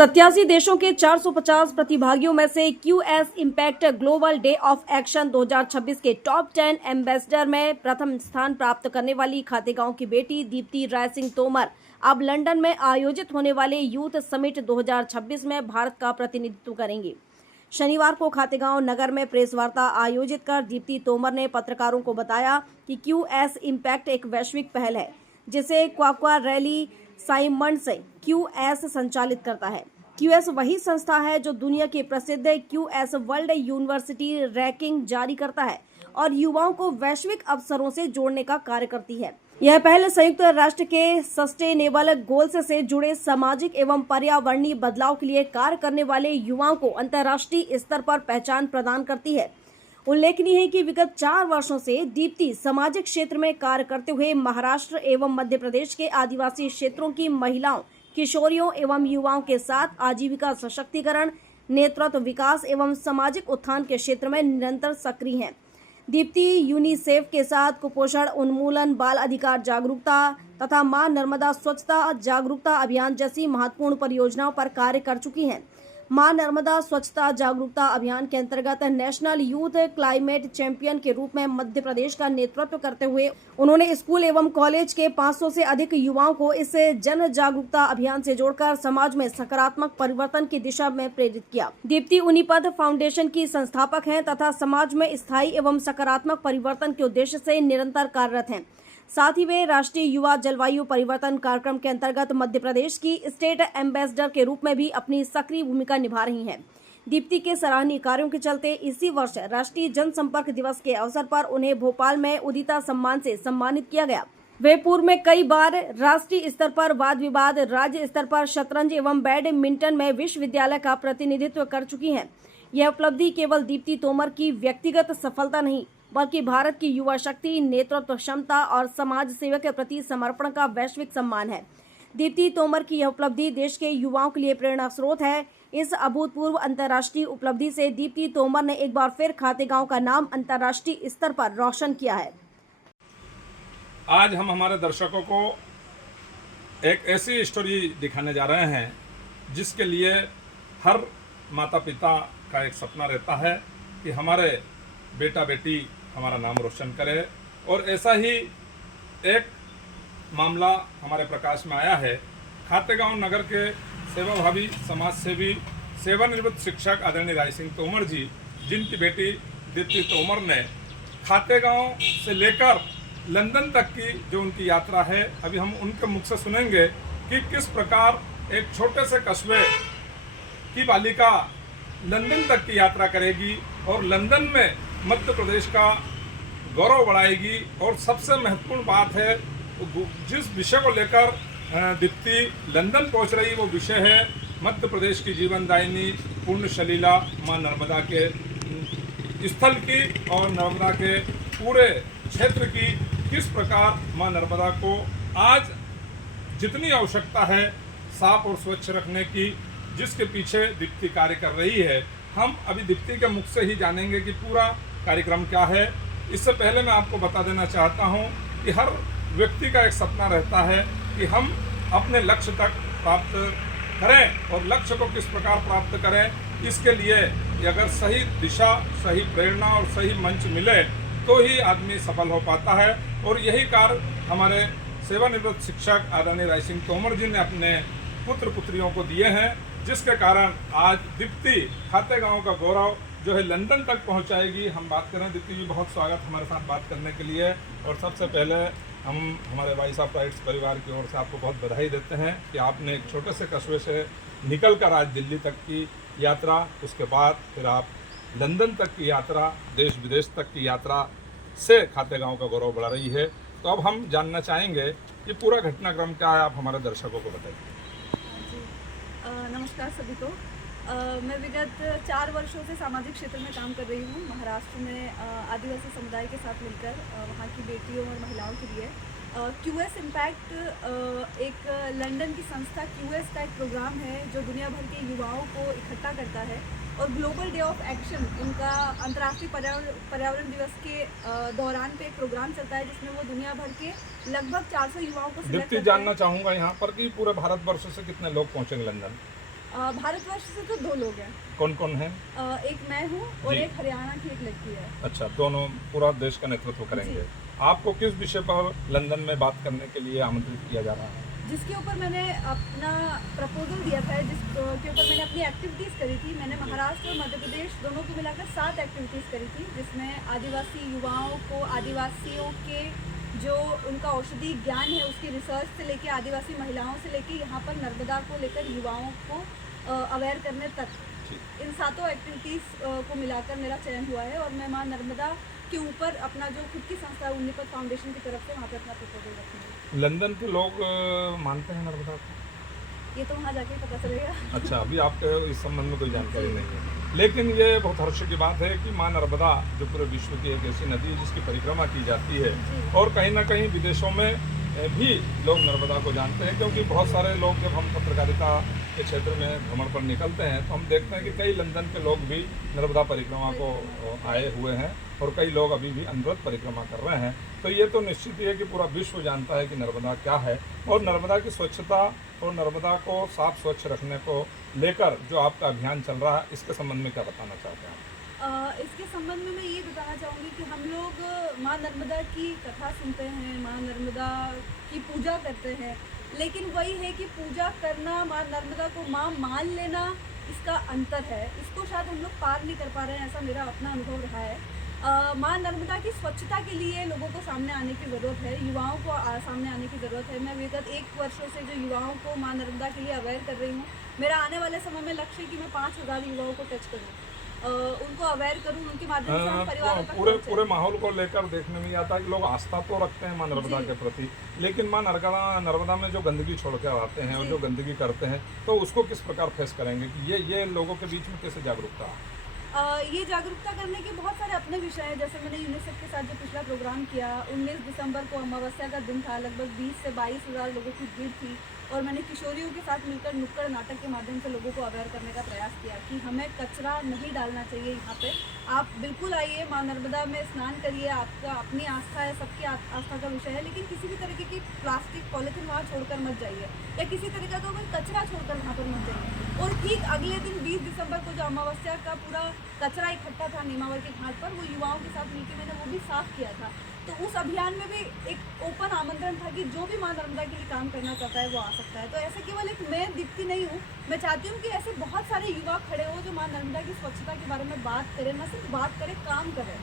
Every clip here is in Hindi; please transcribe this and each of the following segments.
87 देशों के 450 प्रतिभागियों में से QS impact global day of action 2026 के टॉप 10 एम्बेसडर में प्रथम स्थान प्राप्त करने वाली खातेगांव की बेटी दीप्ति राय सिंह तोमर अब लंदन में आयोजित होने वाले यूथ समिट 2026 में भारत का प्रतिनिधित्व करेंगी। शनिवार को खातेगांव नगर में प्रेस वार्ता आयोजित कर दीप्ति तोमर ने पत्रकारों को बताया कि क्यूएस इम्पैक्ट एक वैश्विक पहल है जिसे क्वाक्वा रैली साइमंड्स क्यूएस संचालित करता है। क्यूएस वही संस्था है जो दुनिया की प्रसिद्ध क्यूएस वर्ल्ड यूनिवर्सिटी रैंकिंग जारी करता है और युवाओं को वैश्विक अवसरों से जोड़ने का कार्य करती है। यह पहल संयुक्त राष्ट्र के सस्टेनेबल गोल्स से जुड़े सामाजिक एवं पर्यावरणीय बदलाव के लिए कार्य करने वाले युवाओं को अंतर्राष्ट्रीय स्तर पर पहचान प्रदान करती है। उल्लेखनीय है कि विगत 4 वर्षों से दीप्ति सामाजिक क्षेत्र में कार्य करते हुए महाराष्ट्र एवं मध्य प्रदेश के आदिवासी क्षेत्रों की महिलाओं, किशोरियों एवं युवाओं के साथ आजीविका सशक्तिकरण, नेतृत्व विकास एवं सामाजिक उत्थान के क्षेत्र में निरंतर सक्रिय हैं। दीप्ति यूनिसेफ के साथ कुपोषण उन्मूलन, बाल अधिकार जागरूकता तथा मां नर्मदा स्वच्छता जागरूकता अभियान जैसी महत्वपूर्ण परियोजनाओं पर कार्य कर चुकी हैं। मां नर्मदा स्वच्छता जागरूकता अभियान के अंतर्गत नेशनल यूथ क्लाइमेट चैंपियन के रूप में मध्य प्रदेश का नेतृत्व करते हुए उन्होंने स्कूल एवं कॉलेज के 500 से अधिक युवाओं को इस जन जागरूकता अभियान से जोड़कर समाज में सकारात्मक परिवर्तन की दिशा में प्रेरित किया। दीप्ति उनिपद फाउंडेशन की संस्थापक हैं तथा समाज में स्थायी एवं सकारात्मक परिवर्तन के उद्देश्य से निरंतर कार्यरत हैं। साथ ही वे राष्ट्रीय युवा जलवायु परिवर्तन कार्यक्रम के अंतर्गत मध्य प्रदेश की स्टेट एम्बेसडर के रूप में भी अपनी सक्रिय भूमिका निभा रही हैं। दीप्ति के सराहनीय कार्यों के चलते इसी वर्ष राष्ट्रीय जनसंपर्क दिवस के अवसर पर उन्हें भोपाल में उदिता सम्मान से सम्मानित किया गया। वे पूर्व में कई बार राष्ट्रीय स्तर पर वाद विवाद, राज्य स्तर पर शतरंज एवं बैडमिंटन में विश्वविद्यालय का प्रतिनिधित्व कर चुकी हैं। यह उपलब्धि केवल दीप्ति तोमर की व्यक्तिगत सफलता नहीं बल्कि भारत की युवा शक्ति, नेतृत्व क्षमता और समाज सेवा के प्रति समर्पण का वैश्विक सम्मान है। दीप्ति तोमर की यह उपलब्धि देश के युवाओं के लिए प्रेरणा स्रोत है। इस अभूतपूर्व अंतर्राष्ट्रीय उपलब्धि से दीप्ति तोमर ने एक बार फिर खातेगांव का नाम अंतर्राष्ट्रीय स्तर पर रोशन किया है। आज हम हमारे दर्शकों को एक ऐसी स्टोरी दिखाने जा रहे हैं जिसके लिए हर माता पिता का एक सपना रहता है कि हमारे बेटा बेटी हमारा नाम रोशन करे, और ऐसा ही एक मामला हमारे प्रकाश में आया है। खातेगांव नगर के सेवाभावी समाज सेवी सेवानिवृत्त शिक्षक आदरणीय राय सिंह तोमर जी, जिनकी बेटी दीप्ति तोमर ने खातेगांव से लेकर लंदन तक की जो उनकी यात्रा है, अभी हम उनके मुख से सुनेंगे कि किस प्रकार एक छोटे से कस्बे की बालिका लंदन तक की यात्रा करेगी और लंदन में मध्य प्रदेश का गौरव बढ़ाएगी। और सबसे महत्वपूर्ण बात है, जिस विषय को लेकर दीप्ति लंदन पहुंच रही, वो विषय है मध्य प्रदेश की जीवनदायिनी पूर्ण सलीला मां नर्मदा के स्थल की और नर्मदा के पूरे क्षेत्र की किस प्रकार मां नर्मदा को आज जितनी आवश्यकता है साफ और स्वच्छ रखने की, जिसके पीछे दीप्ति कार्य कर रही है। हम अभी दीप्ति के मुख से ही जानेंगे कि पूरा कार्यक्रम क्या है। इससे पहले मैं आपको बता देना चाहता हूं कि हर व्यक्ति का एक सपना रहता है कि हम अपने लक्ष्य तक प्राप्त करें, और लक्ष्य को किस प्रकार प्राप्त करें, इसके लिए अगर सही दिशा, सही प्रेरणा और सही मंच मिले तो ही आदमी सफल हो पाता है। और यही कार्य हमारे सेवानिवृत्त शिक्षक आदरणीय राय सिंह तोमर जी ने अपने पुत्र पुत्रियों को दिए हैं, जिसके कारण आज दीप्ति खातेगांव का गौरव जो है लंदन तक पहुंचाएगी। हम बात करें दीप्ति जी, बहुत स्वागत हमारे साथ बात करने के लिए। और सबसे पहले हम हमारे भाई साहब प्राइड्स परिवार की ओर से आपको बहुत बधाई देते हैं कि आपने एक छोटे से कस्बे से निकल कर आज दिल्ली तक की यात्रा, उसके बाद फिर आप लंदन तक की यात्रा, देश विदेश तक की यात्रा से खातेगांव का गौरव बढ़ा रही है। तो अब हम जानना चाहेंगे कि पूरा घटनाक्रम क्या है, आप हमारे दर्शकों को बताइए। नमस्कार सभी को। मैं विगत 4 वर्षों से सामाजिक क्षेत्र में काम कर रही हूँ। महाराष्ट्र में आदिवासी समुदाय के साथ मिलकर वहाँ की बेटियों और महिलाओं के लिए क्यूएस इम्पैक्ट एक लंदन की संस्था क्यूएस का एक प्रोग्राम है जो दुनिया भर के युवाओं को इकट्ठा करता है, और ग्लोबल डे ऑफ एक्शन उनका अंतर्राष्ट्रीय पर्यावरण दिवस के दौरान पे एक प्रोग्राम चलता है जिसमें वो दुनिया भर के लगभग 400 युवाओं को दीप्ति जानना चाहूँगा यहाँ पर कि पूरे भारतवर्ष से कितने लोग पहुँचेंगे लंदन? भारतवर्ष से तो 2 लोग हैं। कौन कौन है? एक मैं हूँ और जी। एक हरियाणा की एक लड़की है। अच्छा, दोनों पूरा देश का नेतृत्व करेंगे। जी। आपको किस विषय पर लंदन में बात करने के लिए आमंत्रित किया जा रहा है? जिसके ऊपर मैंने अपना प्रपोजल दिया था, जिसके ऊपर मैंने अपनी एक्टिविटीज़ करी थी। मैंने महाराष्ट्र और मध्य प्रदेश दोनों को मिलाकर 7 एक्टिविटीज़ करी थी, जिसमें आदिवासी युवाओं को, आदिवासियों के जो उनका औषधि ज्ञान है उसकी रिसर्च से लेके, आदिवासी महिलाओं से लेके यहाँ पर नर्मदा को लेकर युवाओं को अवेयर करने तक, इन 7 एक्टिविटीज़ को मिलाकर मेरा चयन हुआ है। और मैं माँ नर्मदा के ऊपर अपना जो खुद की संस्था है उन्नीपत फाउंडेशन की तरफ से वहाँ पे अपना प्रपोजल रखूँगी। लंदन के लोग मानते हैं नर्मदा को? ये तो वहाँ जाके पता चलेगा। अच्छा, अभी आपके इस संबंध में कोई जानकारी नहीं है, लेकिन ये बहुत हर्ष की बात है कि माँ नर्मदा जो पूरे विश्व की एक ऐसी नदी है जिसकी परिक्रमा की जाती है, और कहीं ना कहीं विदेशों में भी लोग नर्मदा को जानते हैं, क्योंकि बहुत सारे लोग जब हम पत्रकारिता के क्षेत्र में भ्रमण पर निकलते हैं तो हम देखते हैं कि कई लंदन के लोग भी नर्मदा परिक्रमा को आए हुए हैं, और कई लोग अभी भी अनवरत परिक्रमा कर रहे हैं। तो ये तो निश्चित ही है कि पूरा विश्व जानता है कि नर्मदा क्या है, और नर्मदा की स्वच्छता और नर्मदा को साफ स्वच्छ रखने को लेकर जो आपका अभियान चल रहा है, इसके संबंध में क्या बताना चाहते हैं? इसके संबंध में मैं ये बताना चाहूँगी कि हम लोग माँ नर्मदा की कथा सुनते हैं, माँ नर्मदा की पूजा करते हैं, लेकिन वही है कि पूजा करना, माँ नर्मदा को माँ मान लेना, इसका अंतर है। इसको शायद हम लोग पार नहीं कर पा रहे हैं, ऐसा मेरा अपना अनुभव रहा है। माँ नर्मदा की स्वच्छता के लिए लोगों को सामने आने की ज़रूरत है, युवाओं को सामने आने की ज़रूरत है। मैं विगत 1 वर्षों से जो युवाओं को माँ नर्मदा के लिए अवेयर कर रही हूँ, मेरा आने वाले समय में लक्ष्य है कि मैं 5000 युवाओं को टच करूँ, उनको अवेयर करूँ, उनके माध्यम से हम परिवारों तक पूरे पहुंचे। पूरे माहौल को लेकर देखने में ये आता है कि लोग आस्था तो रखते हैं माँ नर्मदा जी। के प्रति, लेकिन माँ नर्मदा में जो गंदगी छोड़ कर आते हैं और जी। जो गंदगी करते हैं, तो उसको किस प्रकार फेस करेंगे कि ये लोगों के बीच में कैसे जागरूकता? ये जागरूकता करने के बहुत सारे अपने विषय हैं। जैसे मैंने यूनिसेफ के साथ जो पिछला प्रोग्राम किया, 19 दिसंबर को अमावस्या का दिन था, लगभग 20 से 22 हज़ार लोगों की भीड़ थी, और मैंने किशोरियों के साथ मिलकर नुक्कड़ नाटक के माध्यम से लोगों को अवेयर करने का प्रयास किया कि हमें कचरा नहीं डालना चाहिए यहाँ पे। आप बिल्कुल आइए, माँ नर्मदा में स्नान करिए, आपका अपनी आस्था है, सबकी आस्था का विषय है, लेकिन किसी भी तरीके की प्लास्टिक पॉलीथीन वहाँ छोड़कर मत जाइए, या किसी तरीके का कोई कचरा छोड़कर वहाँ पर मत जाइए। और ठीक अगले दिन 20 दिसंबर को जो अमावस्या का पूरा कचरा इकट्ठा था नीमावर के घाट पर, वो युवाओं के साथ मिलकर मैंने वो भी साफ किया था। तो उस अभियान में भी एक ओपन आमंत्रण था कि जो भी माँ नर्मदा के लिए काम करना चाहता है वो आ सकता है। तो ऐसे केवल एक मैं दीप्ति नहीं हूँ, मैं चाहती हूँ कि ऐसे बहुत सारे युवा खड़े हो जो माँ नर्मदा की स्वच्छता के बारे में बात करें, न सिर्फ बात करें, काम करें।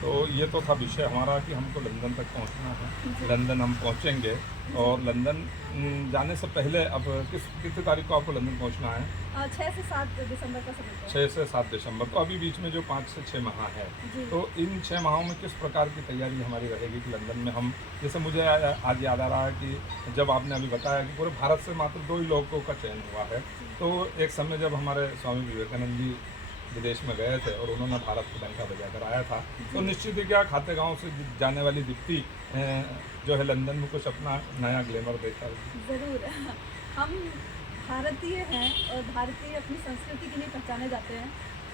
तो ये तो था विषय हमारा कि हमको लंदन तक पहुंचना है। लंदन हम पहुंचेंगे, और लंदन जाने से पहले अब कितनी तारीख को आपको लंदन पहुंचना है? 6 से 7 दिसंबर का समय है। 6 से 7 दिसंबर, तो अभी बीच में जो 5 से 6 माह है, तो इन 6 माहों में किस प्रकार की तैयारी हमारी रहेगी कि लंदन में हम, जैसे मुझे आज याद आ रहा है कि जब आपने अभी बताया कि पूरे भारत से मात्र 2 ही लोगों का चयन हुआ है, तो एक समय जब हमारे स्वामी विवेकानंद जी विदेश में गए थे और उन्होंने भारत को डंका बजाकर आया था, तो निश्चित ही क्या खातेगांव से जाने वाली दीप्ति जो है लंदन में कुछ अपना नया ग्लैमर देखा है? ज़रूर। हम भारतीय हैं और भारतीय अपनी संस्कृति के लिए पहचाने जाते हैं।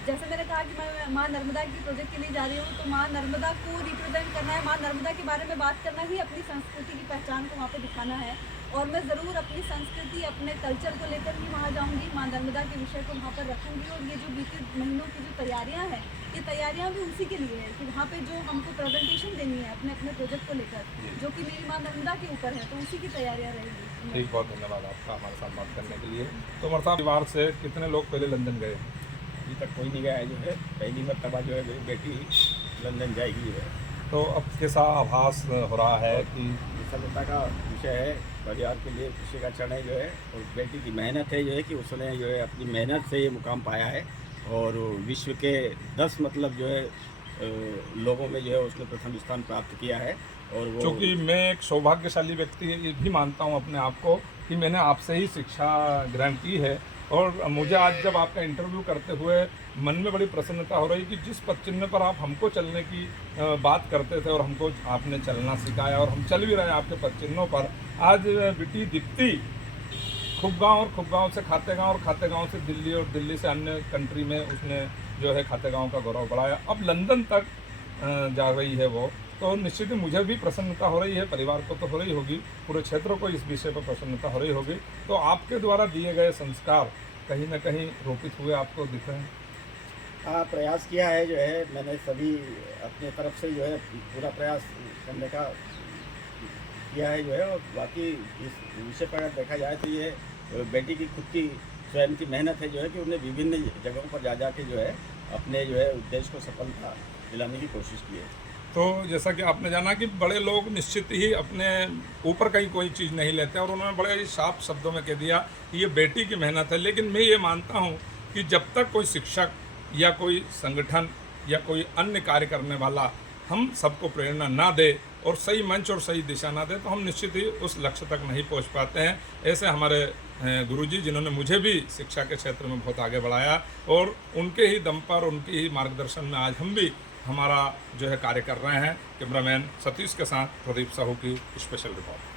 जैसे मैंने कहा कि मैं माँ नर्मदा की प्रोजेक्ट के लिए जा रही हूँ, तो माँ नर्मदा को रिप्रेजेंट करना है, माँ नर्मदा के बारे में बात करना ही अपनी संस्कृति की पहचान को वहाँ पे दिखाना है। और मैं ज़रूर अपनी संस्कृति, अपने कल्चर को लेकर ही वहाँ जाऊँगी, माँ नर्मदा के विषय को वहाँ पर रखूँगी। और ये जो बीते महीनों की जो तैयारियाँ हैं, ये तैयारियाँ भी उसी के लिए है कि वहाँ पे जो हमको प्रेजेंटेशन देनी है अपने अपने प्रोजेक्ट को लेकर, जो कि मेरी माँ नर्मदा के ऊपर है, तो उसी की तैयारियाँ रहेंगी। ठीक, बहुत धन्यवाद आपका हमारे साथ बात करने के लिए। तो मरता परिवार से कितने लोग पहले लंदन गए? अभी तक कोई नहीं गया है, जो है पहली मरतबा जो है मेरी बेटी लंदन जाएगी। जो है तो अब कैसा आभास हो रहा है कि सफलता का विषय है, परिवार के लिए खुशी का क्षण है जो है, और बेटी की मेहनत है जो है कि उसने जो है अपनी मेहनत से ये मुकाम पाया है, और विश्व के 10 मतलब जो है लोगों में जो है उसने प्रथम स्थान प्राप्त किया है। और वो क्योंकि मैं एक सौभाग्यशाली व्यक्ति ये भी मानता हूँ अपने आप को कि मैंने आपसे ही शिक्षा ग्रहण की है, और मुझे आज जब आपका इंटरव्यू करते हुए मन में बड़ी प्रसन्नता हो रही कि जिस पद चिन्ह पर आप हमको चलने की बात करते थे और हमको आपने चलना सिखाया, और हम चल भी रहे हैं आपके पद चिन्हों पर। आज बेटी दीप्ति खुबगांव, और खुबगांव से खातेगांव, और खातेगांव से दिल्ली, और दिल्ली से अन्य कंट्री में उसने जो है खातेगांव का गौरव बढ़ाया, अब लंदन तक जा रही है वो। तो निश्चित ही मुझे भी प्रसन्नता हो रही है, परिवार को तो हो रही होगी, पूरे क्षेत्र को इस विषय पर प्रसन्नता हो रही होगी। तो आपके द्वारा दिए गए संस्कार कहीं ना कहीं रोपित हुए आपको दिख रहे हैं? हाँ, प्रयास किया है जो है, मैंने सभी अपने तरफ से जो है पूरा प्रयास करने का किया है जो है। और बाकी इस विषय पर अगर देखा जाए तो ये बेटी की खुद की स्वयं की मेहनत है जो है कि उन्हें विभिन्न जगहों पर जा के जो है अपने जो है उद्देश्य को सफलता दिलाने की कोशिश की है। तो जैसा कि आपने जाना कि बड़े लोग निश्चित ही अपने ऊपर कहीं कोई चीज़ नहीं लेते, और उन्होंने बड़े ही साफ शब्दों में कह दिया कि ये बेटी की मेहनत है। लेकिन मैं ये मानता हूँ कि जब तक कोई शिक्षक या कोई संगठन या कोई अन्य कार्य करने वाला हम सबको प्रेरणा ना दे और सही मंच और सही दिशा ना दे, तो हम निश्चित ही उस लक्ष्य तक नहीं पहुँच पाते हैं। ऐसे हमारे गुरुजी, जिन्होंने मुझे भी शिक्षा के क्षेत्र में बहुत आगे बढ़ाया, और उनके ही दम पर, उनके ही मार्गदर्शन में आज हम भी हमारा जो है कार्य कर रहे हैं। कैमरामैन सतीश के साथ प्रदीप साहू की स्पेशल रिपोर्ट।